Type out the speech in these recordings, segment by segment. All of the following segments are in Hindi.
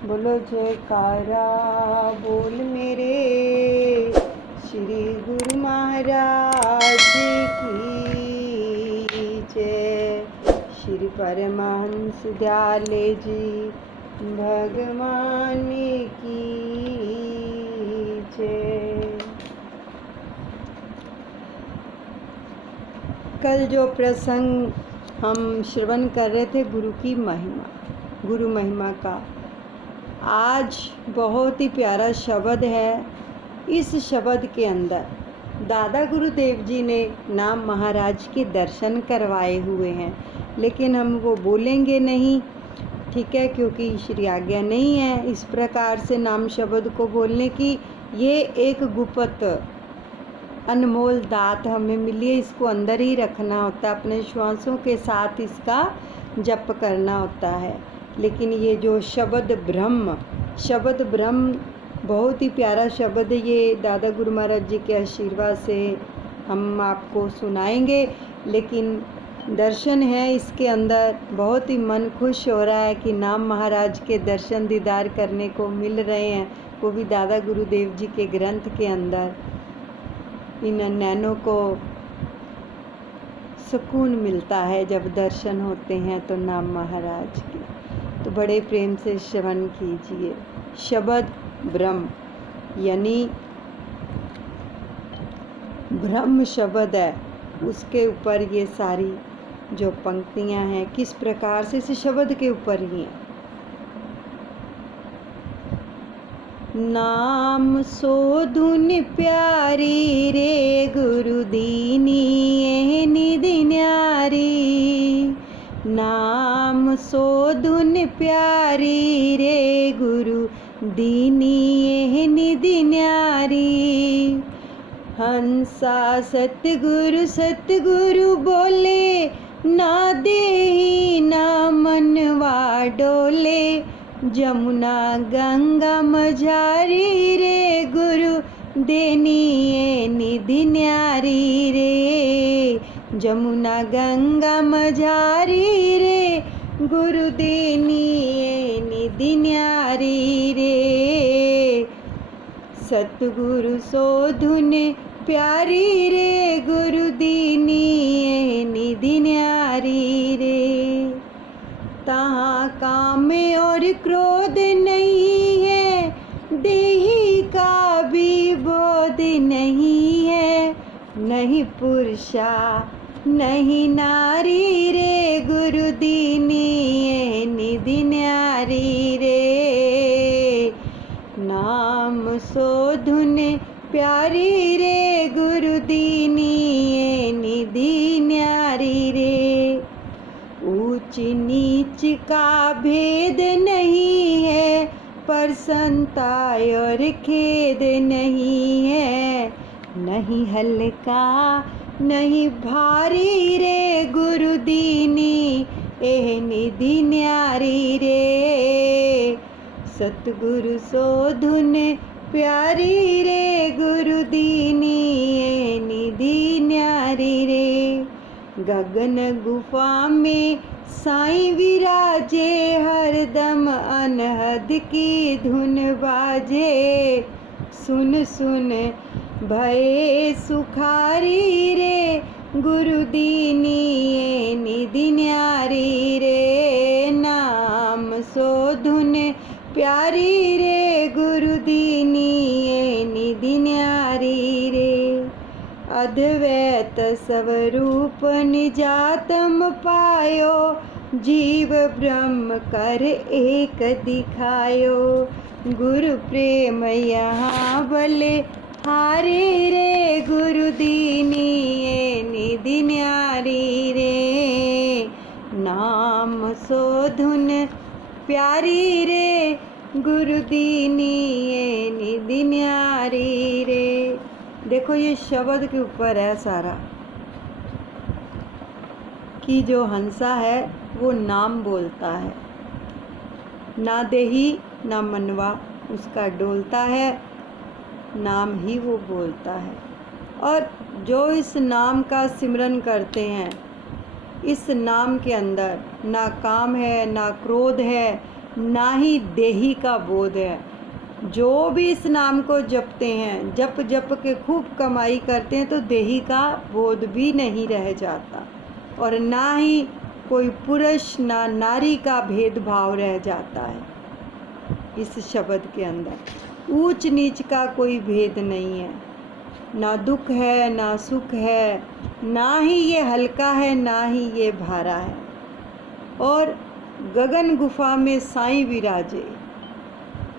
बोलो जयकारा बोल मेरे श्री गुरु महाराज की जय। श्री परमहंस दयाले जी भगवान की जय। कल जो प्रसंग हम श्रवण कर रहे थे गुरु की महिमा, गुरु महिमा का, आज बहुत ही प्यारा शब्द है। इस शब्द के अंदर दादा गुरुदेव जी ने नाम महाराज के दर्शन करवाए हुए हैं, लेकिन हम वो बोलेंगे नहीं, ठीक है, क्योंकि श्री आज्ञा नहीं है इस प्रकार से नाम शब्द को बोलने की। ये एक गुप्त अनमोल दात हमें मिली है, इसको अंदर ही रखना होता है, अपने श्वासों के साथ इसका जप करना होता है। लेकिन ये जो शब्द ब्रह्म बहुत ही प्यारा शब्द, ये दादा गुरु महाराज जी के आशीर्वाद से हम आपको सुनाएंगे। लेकिन दर्शन है इसके अंदर, बहुत ही मन खुश हो रहा है कि नाम महाराज के दर्शन दीदार करने को मिल रहे हैं, वो भी दादा गुरुदेव जी के ग्रंथ के अंदर। इन नैनों को सुकून मिलता है जब दर्शन होते हैं तो नाम महाराज के, तो बड़े प्रेम से श्रवण कीजिए। शब्द ब्रह्म यानी ब्रह्म शब्द है, उसके ऊपर ये सारी जो पंक्तियां हैं किस प्रकार से इस शब्द के ऊपर ही हैं। नाम सो धुन प्यारी रे गुरु दीनी ए निधि न्यारी। नाम सो धुन प्यारी रे गुरु दीनी ए निधि न्यारी। हंसा सतगुरु बोले ना देही ना मनवा डोले। जमुना गंगा मझारी रे गुरु देनी ए निधि न्यारी रे। जमुना गंगा मझारी रे गुरु देनी ए निधि न्यारी रे। सतगुरु सो धुन प्यारी रे गुरु दीनी ए निधि न्यारी रे। तहाँ काम और क्रोध नहीं है, देही का भी बोध नहीं है। नहीं पुरुषा नहीं नारी रे गुरु दीनी ए निधि न्यारी रे। नाम सो धुन प्यारी रे गुरु दीनी ए निधि न्यारी रे। ऊंच नीच का भेद नहीं है, प्रसन्नता और खेद नहीं है। नहीं हल्का नहीं भारी रे गुरु दीनी ए निधि न्यारी रे। सतगुरु सो धुन प्यारी रे गुरु दीनी ए निधि न्यारी रे। गगन गुफा में साईं विराजे, हरदम अनहद की धुन बाजे। सुन सुन भये सुखारी रे गुरु दीनी ए निधि न्यारी रे। नाम सो धुन प्यारी रे गुरु दीनी ए निधि न्यारी रे। अद्वैत स्वरूप निजातम पायो, जीव ब्रह्म कर एक दिखायो। गुरु प्रेम यहाँ बले हारे रे गुरु दीनी ए निधि न्यारी रे। नाम सो धुन प्यारी रे गुरु दीनी ए निधि न्यारी रे। देखो ये शब्द के ऊपर है सारा, कि जो हंसा है वो नाम बोलता है, ना देही ना मनवा उसका डोलता है, नाम ही वो बोलता है। और जो इस नाम का सिमरन करते हैं, इस नाम के अंदर ना काम है, ना क्रोध है, ना ही देही का बोध है। जो भी इस नाम को जपते हैं, जप जप के खूब कमाई करते हैं, तो देही का बोध भी नहीं रह जाता, और ना ही कोई पुरुष ना नारी का भेदभाव रह जाता है। इस शब्द के अंदर ऊंच नीच का कोई भेद नहीं है, ना दुख है ना सुख है, ना ही ये हल्का है ना ही ये भारा है। और गगन गुफा में साईं विराजे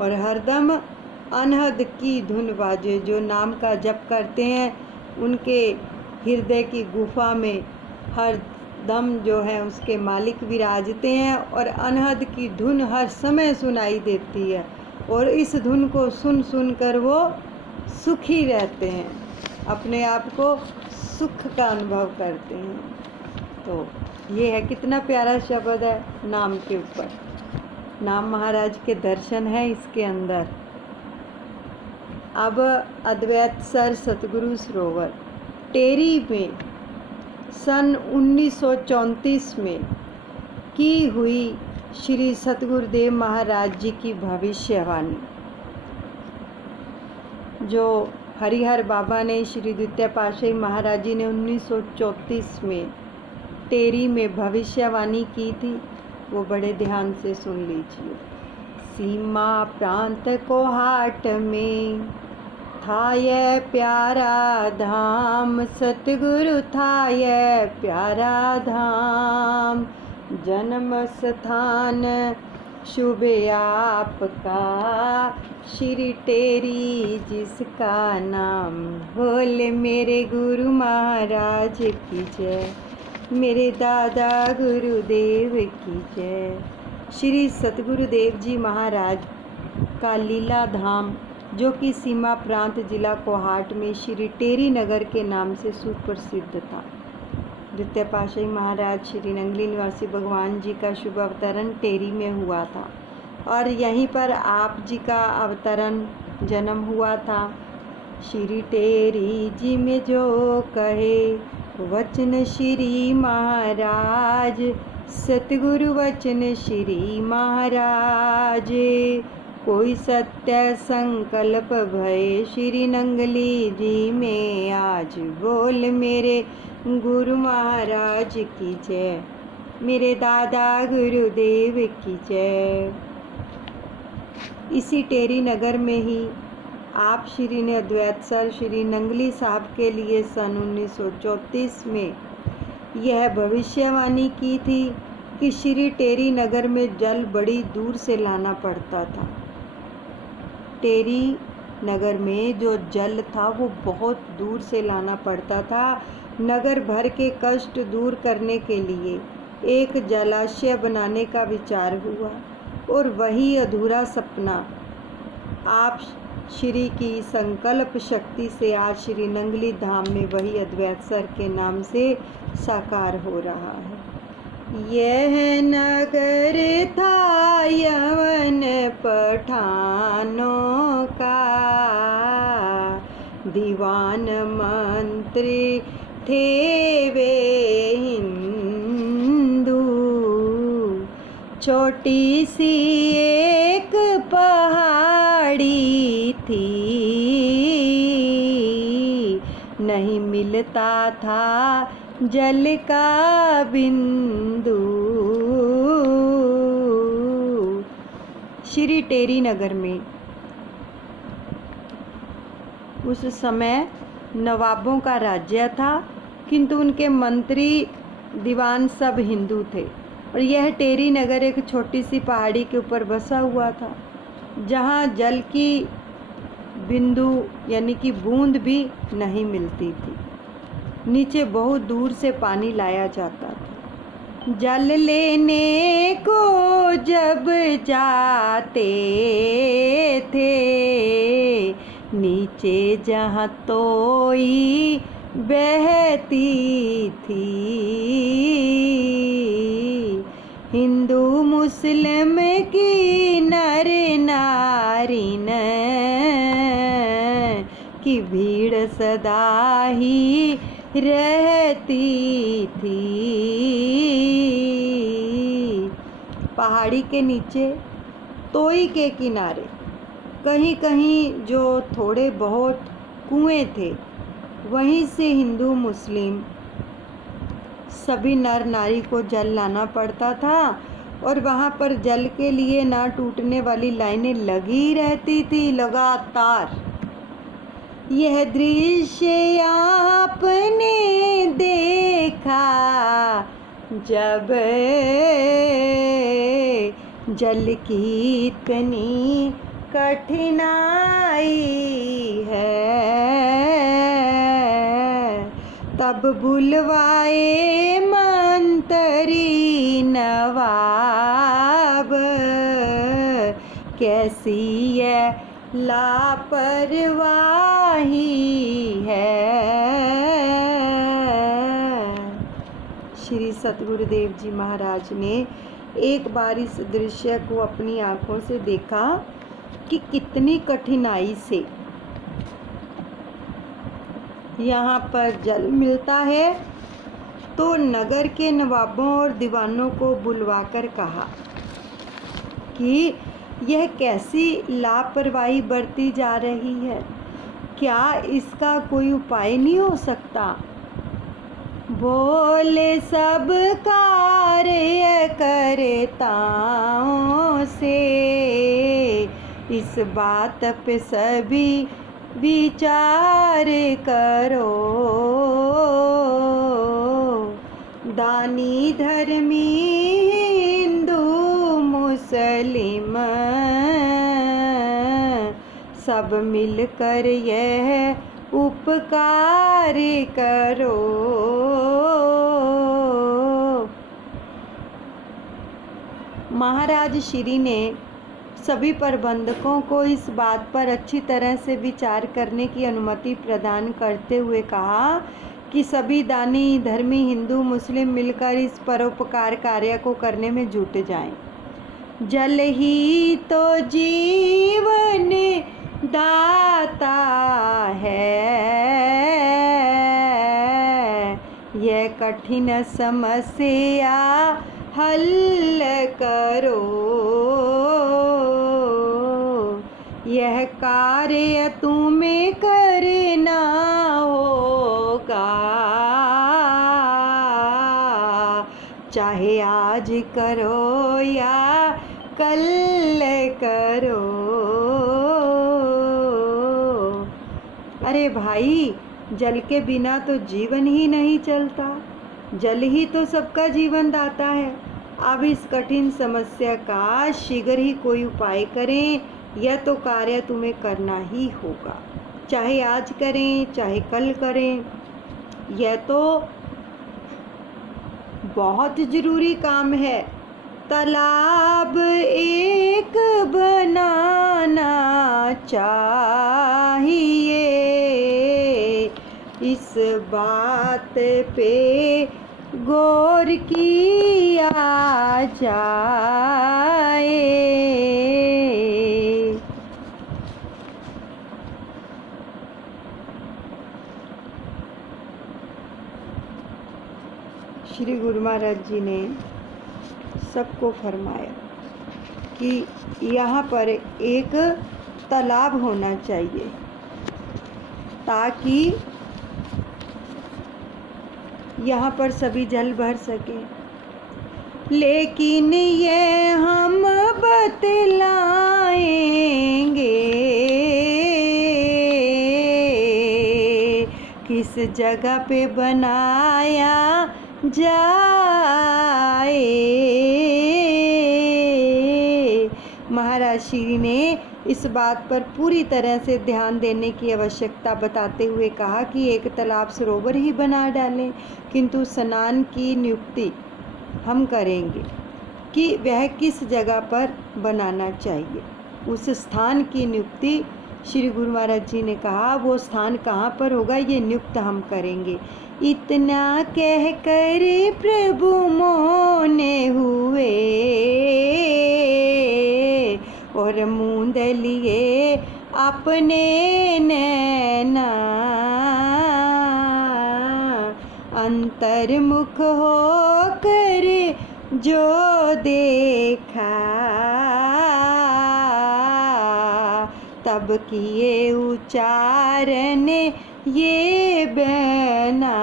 और हरदम अनहद की धुन बाजे। जो नाम का जप करते हैं उनके हृदय की गुफा में हर दम जो है उसके मालिक विराजते हैं, और अनहद की धुन हर समय सुनाई देती है, और इस धुन को सुन सुन कर वो सुखी रहते हैं, अपने आप को सुख का अनुभव करते हैं। तो ये है, कितना प्यारा शब्द है नाम के ऊपर। नाम महाराज के दर्शन है इसके अंदर। अब अद्वैत सर सतगुरु सरोवर टेरी में सन 1934 में की हुई श्री सतगुरुदेव महाराज जी की भविष्यवाणी, जो हरिहर बाबा ने, श्री द्वितीय पातशाही महाराज जी ने 1934 में टेरी में भविष्यवाणी की थी, वो बड़े ध्यान से सुन लीजिए। सीमा प्रांत को हाट में था यह प्यारा धाम, सतगुरु था यह प्यारा धाम, जन्म स्थान शुभ आपका, श्री टेरी जिसका नाम। बोले मेरे गुरु महाराज की जय, मेरे दादा गुरुदेव की जय। श्री सतगुरुदेव जी महाराज का लीला धाम, जो कि सीमा प्रांत जिला कोहाट में श्री टेरी नगर के नाम से सुप्रसिद्ध था। द्वितीय पातशाही महाराज श्री नंगली निवासी भगवान जी का शुभ अवतरण टेरी में हुआ था, और यहीं पर आप जी का अवतरण जन्म हुआ था। श्री टेरी जी में जो कहे वचन श्री महाराज, सतगुरु वचन श्री महाराज, कोई सत्य संकल्प भय श्री नंगली जी में आज। बोल मेरे गुरु महाराज की जय, मेरे दादा गुरुदेव की जय। इसी टेरी नगर में ही आप श्री ने अद्वैत सर श्री नंगली साहब के लिए सन 1934 में यह भविष्यवाणी की थी कि श्री टेरी नगर में जल बड़ी दूर से लाना पड़ता था। टेरी नगर में जो जल था वो बहुत दूर से लाना पड़ता था। नगर भर के कष्ट दूर करने के लिए एक जलाशय बनाने का विचार हुआ, और वही अधूरा सपना आप श्री की संकल्प शक्ति से आज श्री नंगली धाम में वही अद्वैत सर के नाम से साकार हो रहा है। यह नगर था यवन पठानों का, दीवान मंत्री थे वे हिंदू, छोटी सी एक पहाड़ी थी, नहीं मिलता था जल का बिंदु। श्री टेरी नगर में उस समय नवाबों का राज्य था, किंतु उनके मंत्री दीवान सब हिंदू थे, और यह टेरी नगर एक छोटी सी पहाड़ी के ऊपर बसा हुआ था, जहाँ जल की बिंदु यानी कि बूंद भी नहीं मिलती थी। नीचे बहुत दूर से पानी लाया जाता था। जल लेने को जब जाते थे, नीचे जहाँ तोई बहती थी, हिंदू मुस्लिम की नर नारिन की भीड़ सदा ही रहती थी। पहाड़ी के नीचे तोई के किनारे कहीं कहीं जो थोड़े बहुत कुएं थे, वहीं से हिंदू मुस्लिम सभी नर नारी को जल लाना पड़ता था और वहाँ पर जल के लिए ना टूटने वाली लाइनें लगी रहती थी लगातार। यह दृश्य आपने देखा जब जल की इतनी कठिनाई है, तब बुलवाए मंतरी नवाब, कैसी ये लापरवाही है। श्री सतगुरुदेव जी महाराज ने एक बार इस दृश्य को अपनी आंखों से देखा कि कितनी कठिनाई से यहाँ पर जल मिलता है, तो नगर के नवाबों और दीवानों को बुलवाकर कहा कि यह कैसी लापरवाही बरती जा रही है, क्या इसका कोई उपाय नहीं हो सकता। बोले सब कार्य करताओं से इस बात पे सभी विचार करो, दानी धर्मी हिंदू मुस्लिम सब मिलकर यह उपकार करो। महाराज श्री ने सभी प्रबंधकों को इस बात पर अच्छी तरह से विचार करने की अनुमति प्रदान करते हुए कहा कि सभी दानी धर्मी हिंदू मुस्लिम मिलकर इस परोपकार कार्य को करने में जुट जाएं। जल ही तो जीवन दाता है, यह कठिन समस्या हल करो, यह कार्य तुम्हें करना होगा, चाहे आज करो या कल करो। अरे भाई, जल के बिना तो जीवन ही नहीं चलता, जल ही तो सबका जीवन दाता है। अब इस कठिन समस्या का शीघ्र ही कोई उपाय करें, यह तो कार्य तुम्हें करना ही होगा, चाहे आज करें चाहे कल करें, यह तो बहुत ज़रूरी काम है। तालाब एक बनाना चाहिए, इस बात पे गौर किया जाए। श्री गुरु महाराज जी ने सबको फरमाया कि यहाँ पर एक तालाब होना चाहिए ताकि यहाँ पर सभी जल भर सके। लेकिन ये हम बतलाएंगे किस जगह पे बनाया जाए। महाराज श्री ने इस बात पर पूरी तरह से ध्यान देने की आवश्यकता बताते हुए कहा कि एक तालाब सरोवर ही बना डालें, किंतु स्नान की नियुक्ति हम करेंगे कि वह किस जगह पर बनाना चाहिए। उस स्थान की नियुक्ति श्री गुरु महाराज जी ने कहा वो स्थान कहाँ पर होगा ये नियुक्त हम करेंगे। इतना कह कर प्रभु मौन हुए और मूंद लिए अपने नैना, अंतर्मुख हो कर जो देखा तब किए उच्चारण ये बहना।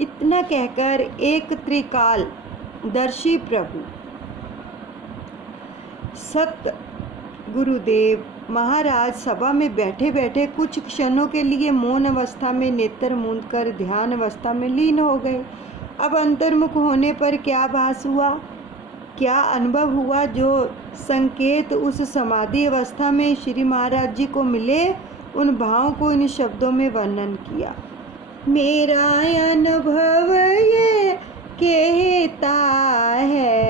इतना कहकर एक त्रिकाल दर्शी प्रभु सत गुरुदेव महाराज सभा में बैठे बैठे कुछ क्षणों के लिए मौन अवस्था में नेत्र मूंद कर ध्यान अवस्था में लीन हो गए। अब अंतर्मुख होने पर क्या भास हुआ, क्या अनुभव हुआ, जो संकेत उस समाधि अवस्था में श्री महाराज जी को मिले, उन भावों को इन शब्दों में वर्णन किया। मेरा अनुभव ये कहता है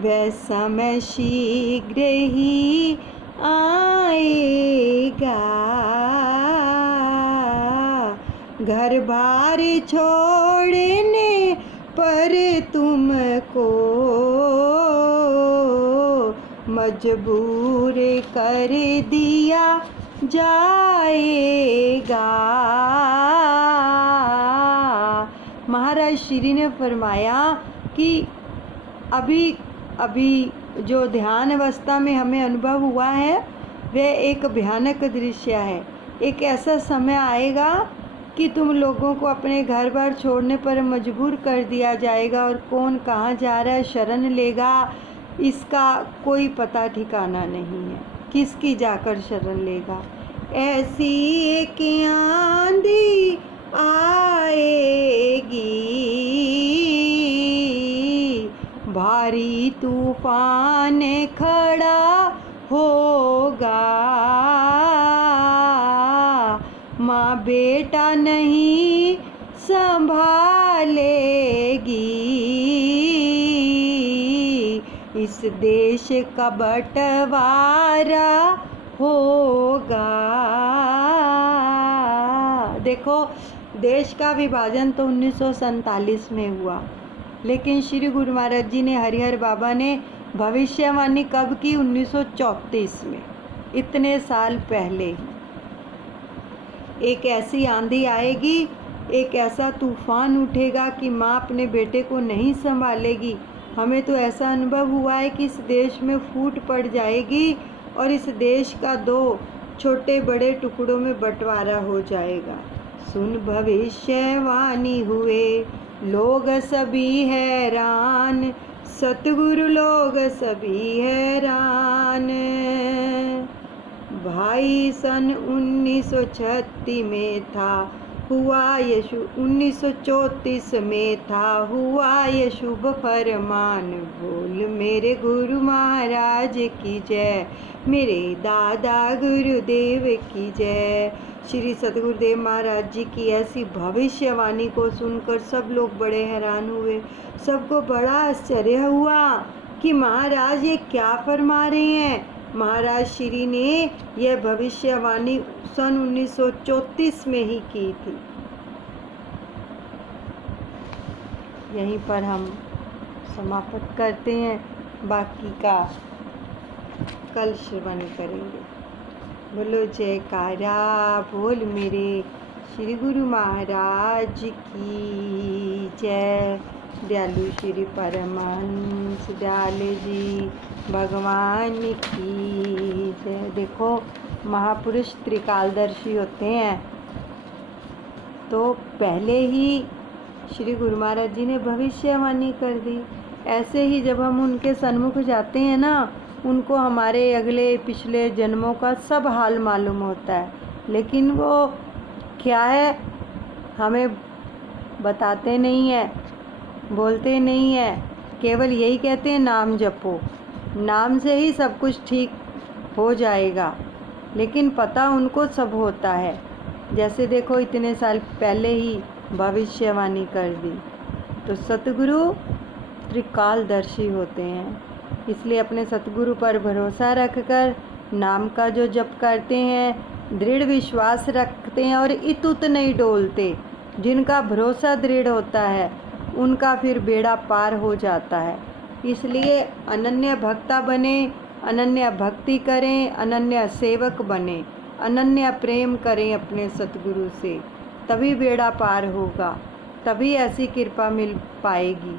वह समय शीघ्र ही आएगा, घर बार छोड़ने पर तुमको मजबूर कर दिया जाएगा। महाराज श्री ने फरमाया कि अभी जो ध्यान अवस्था में हमें अनुभव हुआ है वह एक भयानक दृश्य है। एक ऐसा समय आएगा कि तुम लोगों को अपने घर बार छोड़ने पर मजबूर कर दिया जाएगा, और कौन कहाँ जा रहा है, शरण लेगा, इसका कोई पता ठिकाना नहीं है, किसकी जाकर शरण लेगा। ऐसी एक आंधी आएगी, भारी तूफान खड़ा होगा, माँ बेटा नहीं संभालेगी, इस देश का बंटवारा होगा। देखो, देश का विभाजन तो 1947 में हुआ, लेकिन श्री गुरु महाराज जी ने, हरिहर बाबा ने भविष्यवाणी कब की? 1934 में, इतने साल पहले ही। एक ऐसी आंधी आएगी, एक ऐसा तूफान उठेगा कि माँ अपने बेटे को नहीं संभालेगी। हमें तो ऐसा अनुभव हुआ है कि इस देश में फूट पड़ जाएगी और इस देश का 2 छोटे बड़े टुकड़ों में बंटवारा हो जाएगा। सुन भविष्यवाणी हुए लोग सभी हैरान, सतगुरु लोग सभी हैरान। भाई सन 1936 में था हुआ ये 1934 में था हुआ ये शुभ फरमान। बोल मेरे गुरु महाराज की जय, मेरे दादा गुरुदेव की जय। श्री सतगुरुदेव महाराज जी की ऐसी भविष्यवाणी को सुनकर सब लोग बड़े हैरान हुए। सबको बड़ा आश्चर्य हुआ कि महाराज ये क्या फरमा रहे हैं। महाराज श्री ने यह भविष्यवाणी सन 1934 में ही की थी। यहीं पर हम समाप्त करते हैं, बाकी का कल श्रवण करेंगे। बोलो जयकारा बोल मेरे श्री गुरु महाराज की जय। दयालु श्री परमहंस दयालु जी भगवान की जय। देखो, महापुरुष त्रिकालदर्शी होते हैं, तो पहले ही श्री गुरु महाराज जी ने भविष्यवाणी कर दी। ऐसे ही जब हम उनके सन्मुख जाते हैं ना, उनको हमारे अगले पिछले जन्मों का सब हाल मालूम होता है, लेकिन वो क्या है हमें बताते नहीं है, बोलते नहीं है। केवल यही कहते हैं नाम जपो, नाम से ही सब कुछ ठीक हो जाएगा, लेकिन पता उनको सब होता है। जैसे देखो, इतने साल पहले ही भविष्यवाणी कर दी। तो सतगुरु त्रिकालदर्शी होते हैं, इसलिए अपने सतगुरु पर भरोसा रखकर नाम का जो जप करते हैं, दृढ़ विश्वास रखते हैं और इतुत नहीं डोलते। जिनका भरोसा दृढ़ होता है उनका फिर बेड़ा पार हो जाता है। इसलिए अनन्य भक्ता बने, अनन्य भक्ति करें, अनन्य सेवक बने, अनन्य प्रेम करें अपने सतगुरु से, तभी बेड़ा पार होगा। तभी ऐसी कृपा मिल पाएगी।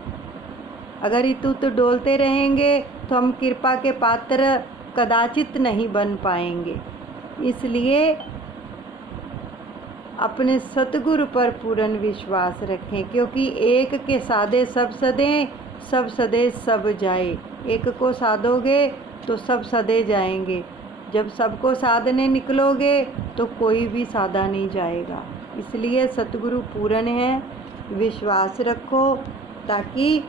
अगर इतुत डोलते रहेंगे तो हम कृपा के पात्र कदाचित नहीं बन पाएंगे। इसलिए अपने सतगुरु पर पूर्ण विश्वास रखें, क्योंकि एक के साधे सब सदें, सब सदे सब जाए। एक को साधोगे तो सब सदे जाएंगे। जब सबको साधने निकलोगे तो कोई भी साधा नहीं जाएगा। इसलिए सतगुरु पूर्ण है, विश्वास रखो ताकि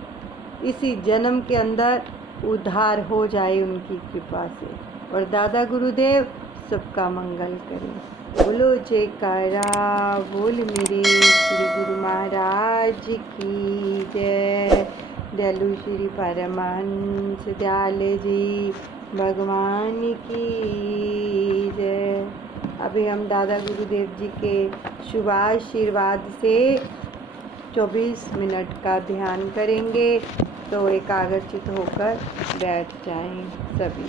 इसी जन्म के अंदर उद्धार हो जाए उनकी कृपा से। और दादा गुरुदेव सबका मंगल करें। बोलो जयकारा बोल मेरे श्री गुरु महाराज की जय। दयालु श्री परमहंस दयाल जी भगवान की जय। अभी हम दादा गुरुदेव जी के शुभ आशीर्वाद से 24 मिनट का ध्यान करेंगे, तो एकाग्रचित होकर बैठ जाएं सभी।